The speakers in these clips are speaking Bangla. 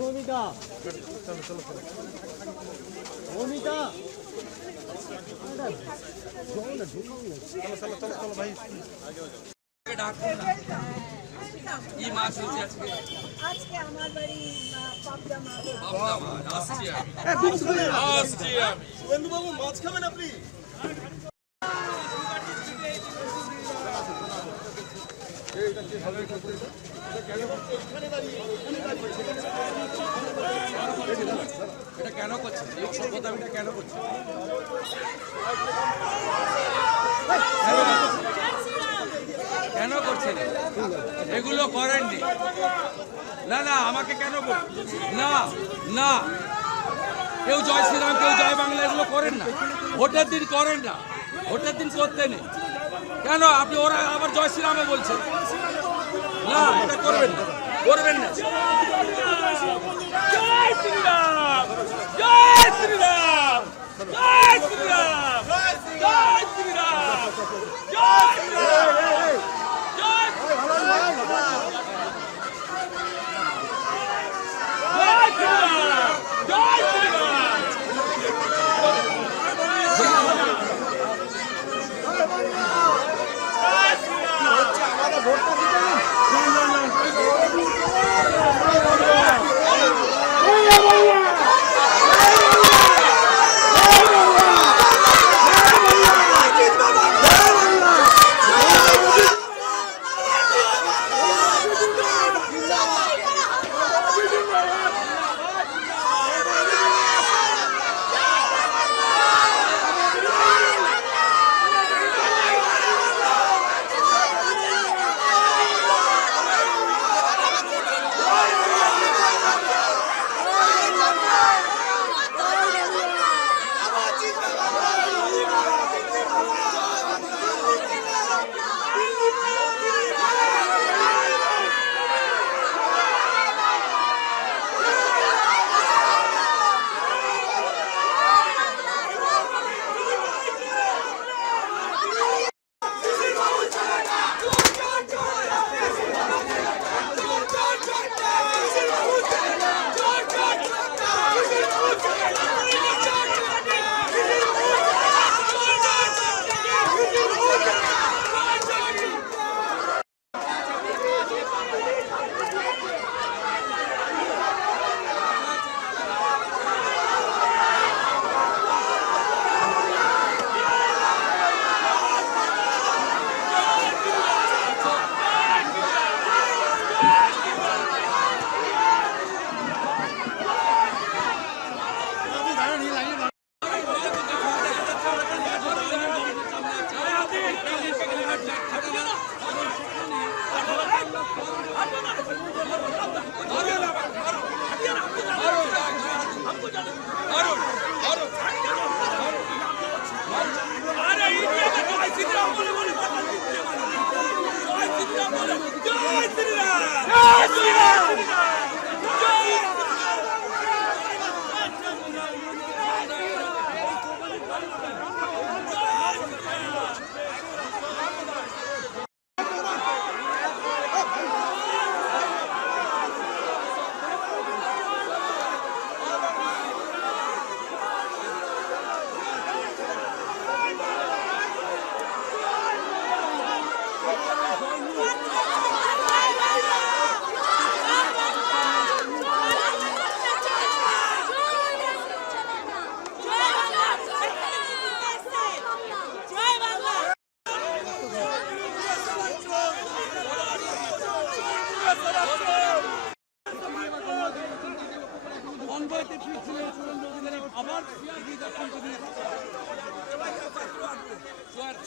ভূমিকা ভূমিকা কি মাছ হচ্ছে আজকে? আজকে আমার বাড়ি পাবদা মাছ। আসছি আমি। বন্ধুবাবু মাছ খাবেন আপনি? এটা কেন করছেন? এই অসভ্যতামিটা কেন করছেন? কেন করছেন? এগুলো করেননি। না না, আমাকে কেন না না, কেউ জয় শ্রীরাম, কেউ জয় বাংলা এগুলো করেন না। ভোটের দিন করেন না, ভোটের দিন করতে নেই। কেন আপনি ওরা আবার জয় শ্রীরামে বলছেন? না, এটা করবেন না, করবেন না। জয় শ্রীরাম, জয় শ্রীরাম, জয় শ্রীরাম, জয় শ্রীরাম, জয় শ্রীরাম, জয়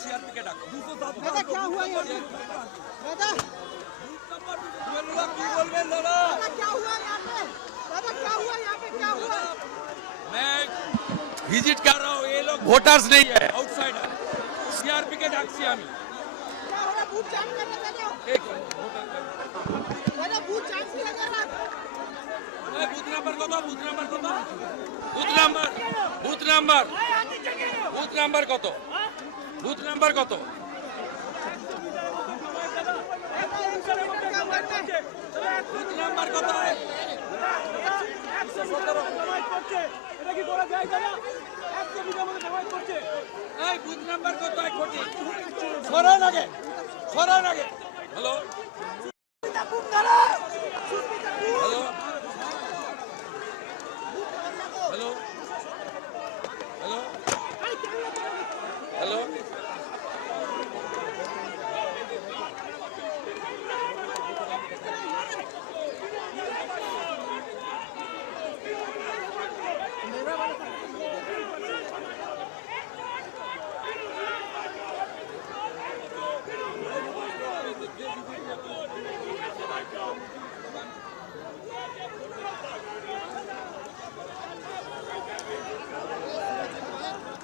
दादा क्या हुआ यहाँ पे? दादा क्या हुआ यहाँ पे? दादा क्या हुआ यहाँ पे? क्या हुआ? मैं विजिट कर रहा हूँ, ये लोग वोटर्स नहीं है, आउटसाइडर। सीआरपी के डाकसी आमी क्या हो रहा? बूथ जाम करने दादा? एक दादा बूथ जाम किया जा रहा है। बूथ नंबर को दो, बूथ नंबर को दो, booth number, booth number, booth number को दो, बूथ नंबर को दो। বুথ নাম্বার কত? 117 এটা কি করা যায় দাদা? 100 বিঘা মতো জমায়েত করছে। এই বুথ নাম্বার কত? এক কোটি সরান আগে, সরান আগে। Hello hello hello hello hello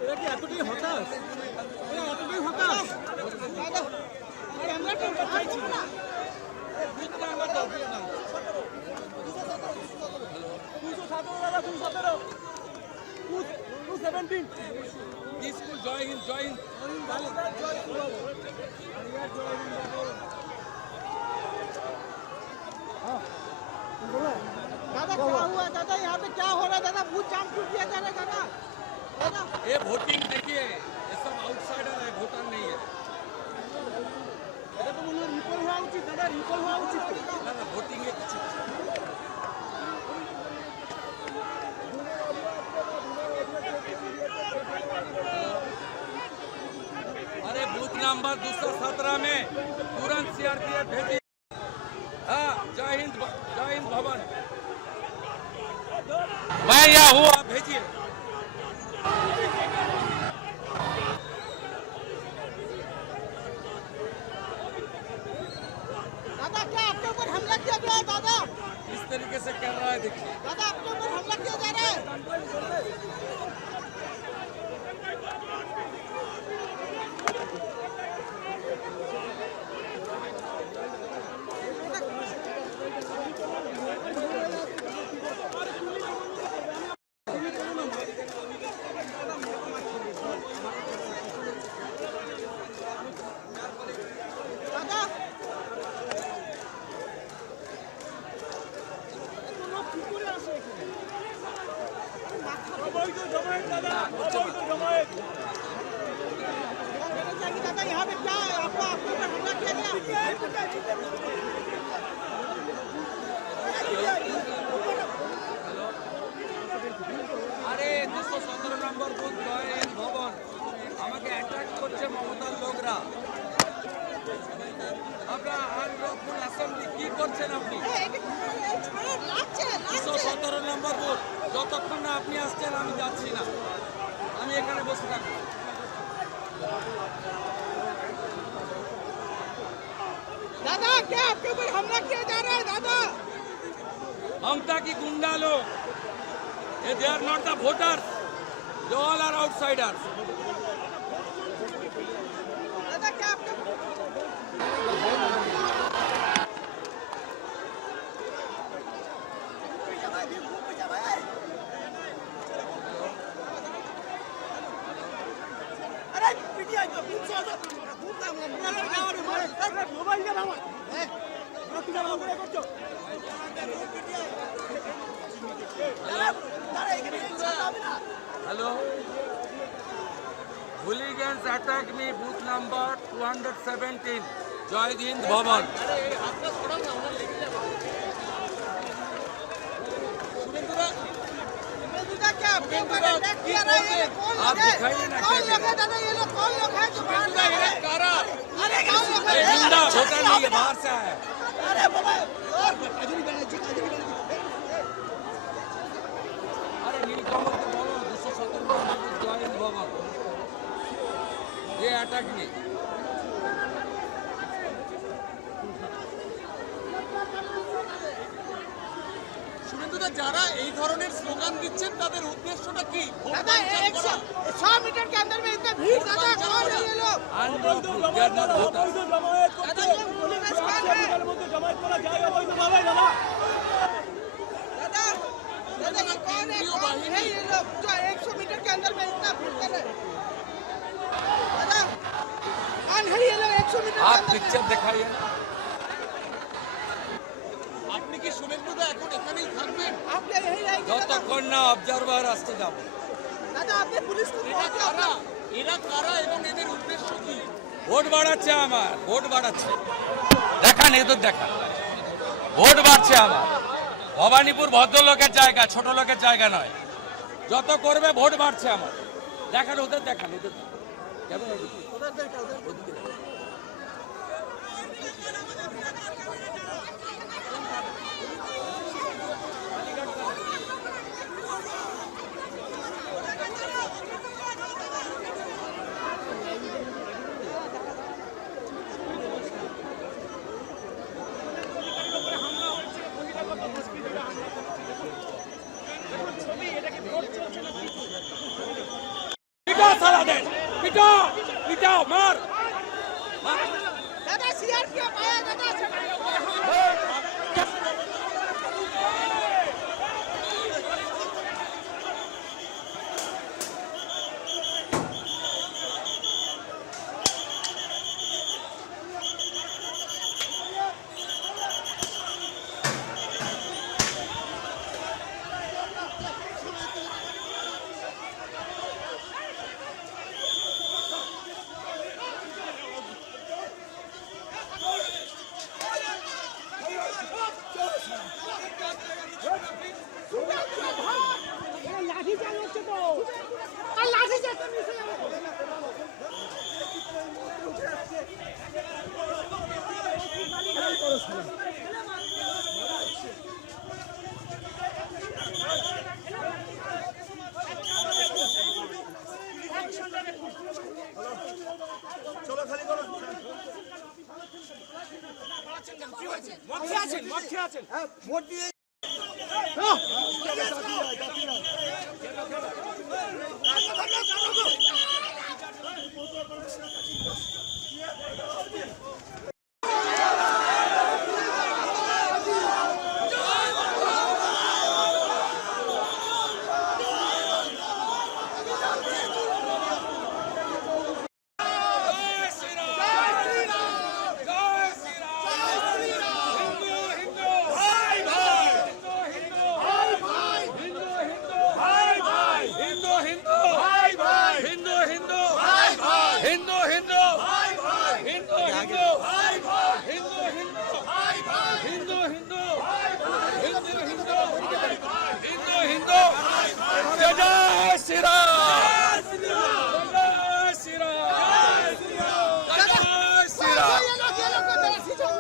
এটা কি এতটাই হতাশ? এটা এতটাই হতাশ? আরে আমরা তো চাইছি না। বুথ নাম্বার কত? 217 দাদা, 217 217 স্কুল জয় হিন্দ, জয় হিন্দ। दादा क्या हुआ दादा यहाँ पे क्या हो रहा है दादा भूत जाम टूट दिया जा रहा है दादा दादा ये वोटिंग देखिए, ये सब आउटसाइडर है, वोटर नहीं है। এটা তো মনে হয় রিপল হওয়া উচিত দাদা, রিপল হওয়া উচিত তো। না না, ভোটিং এ কিছু अरे बूथ नंबर 217 में तुरंत सीआरपीएफ भेजिए। हाँ, जय हिंद भवन। मैं यहाँ हूँ, आप भेजिए। दादा क्या आपके ऊपर हमला किया गया है दादा इस तरीके से कर रहा है, देखिए। दादा आपके ऊपर हमला किया जा रहा है दादा অবৈধ জমায়েত দাদা, অবৈধ জমায়েত। कहना चाहिए दादा यहाँ पे क्या है आपको आपके ऊपर हमला किया गया আরে 217 নম্বর বুথ জয় হিন্দ ভবন, আমাকে অ্যাটাক করছে মমতার লোকরা। আপনার আনলফুল অ্যাসেম্বলি কি করছেন আপনি? 217 নম্বর বুথ, যতক্ষণ না আপনি আসছেন আমি যাচ্ছি না, আমি এখানে বসে থাকবো। दादा क्या आपके ऊपर हमला किया जा रहा है दादा ममता की गुंडा लोग, ये they are not the voters, they all are outsiders. दादा क्या आपके মোবাইল দেন আমার। তুমি আমার করে করছো। Hello, hooligans attack me booth number 217 Jai Hind भवन। दादा क्या आपके ऊपर अटैक किया रहा है ये कौन आप लोग हैं? दिखाइए ना कौन क्या लोग हैं दादा ये लोग कौन लोग हैं जो बाहर से आए हैं? अरे कौन लोग ये हैं? गुंडा वोटर नहीं है, बाहर से आया है। अरे बाबा अरे नीलकमल को बोलो 217 जय हिंद भवन, ये अटैक नहीं। শুভেন্দুদা, যারা এই ধরনের স্লোগান দিচ্ছেন তাদের উদ্দেশ্যটা কি? दादा 100 मीटर के अंदर में इतना भीड़ दादा कौन है ये लोग Unlawful, they are not voters. অবৈধ জমায়েত করছে। दादा ये पुलिस कौन है বিঘার মধ্যে জমায়েত করা যায় অবৈধভাবে দাদা। दादा दादा ये कौन है ये लोग जो 100 मीटर के अंदर में इतना भीड़ कर रहे हैं दादा कौन है ये लोग 100 मीटर के आप अंदर में? पिक्चर दिखाइए ना। এখন না অবজারভার আসতে যাবো। দাদা আপনি পুলিশ এরা কারা এবং এদের উদ্দেশ্য কি? ভোট বাড়াচ্ছে আমার, ভোট বাড়াচ্ছে, দেখান এদের দেখান, ভোট বাড়ছে আমার। ভবানীপুর ভদ্রলোকের জায়গা, ছোট লোকের জায়গা নয়। যত করবে ভোট বাড়ছে আমার, দেখান ওদের, দেখান এদের কেমন পিটা সালা দেন, পিটা পিটা মার মার। দাদা সিআরপিএফ আয়া দাদা লাঠি চালাচ্ছে তো, আর লাঠি চালাচ্ছে মিশে যাবে।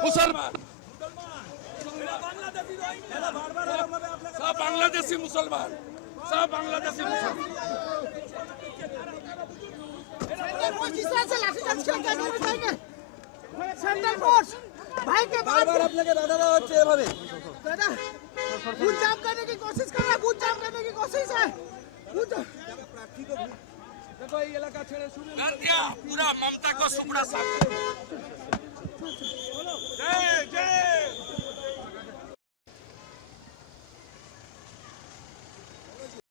मुसलमान सब बांग्लादेशी मुसलमान, सब बांग्लादेशी मुसलमान। সেন্ট্রাল ফোর্স ভাইকে বারবার আপনাকে বাধা দেওয়া হচ্ছে এভাবে। दादा गुड जॉब करने की कोशिश कर रहा है, गुड जॉब करने की कोशिश है। देखो ये इलाका छेड़े शुरू कर दिया पूरा ममता को सुपड़ा साफ। जय जय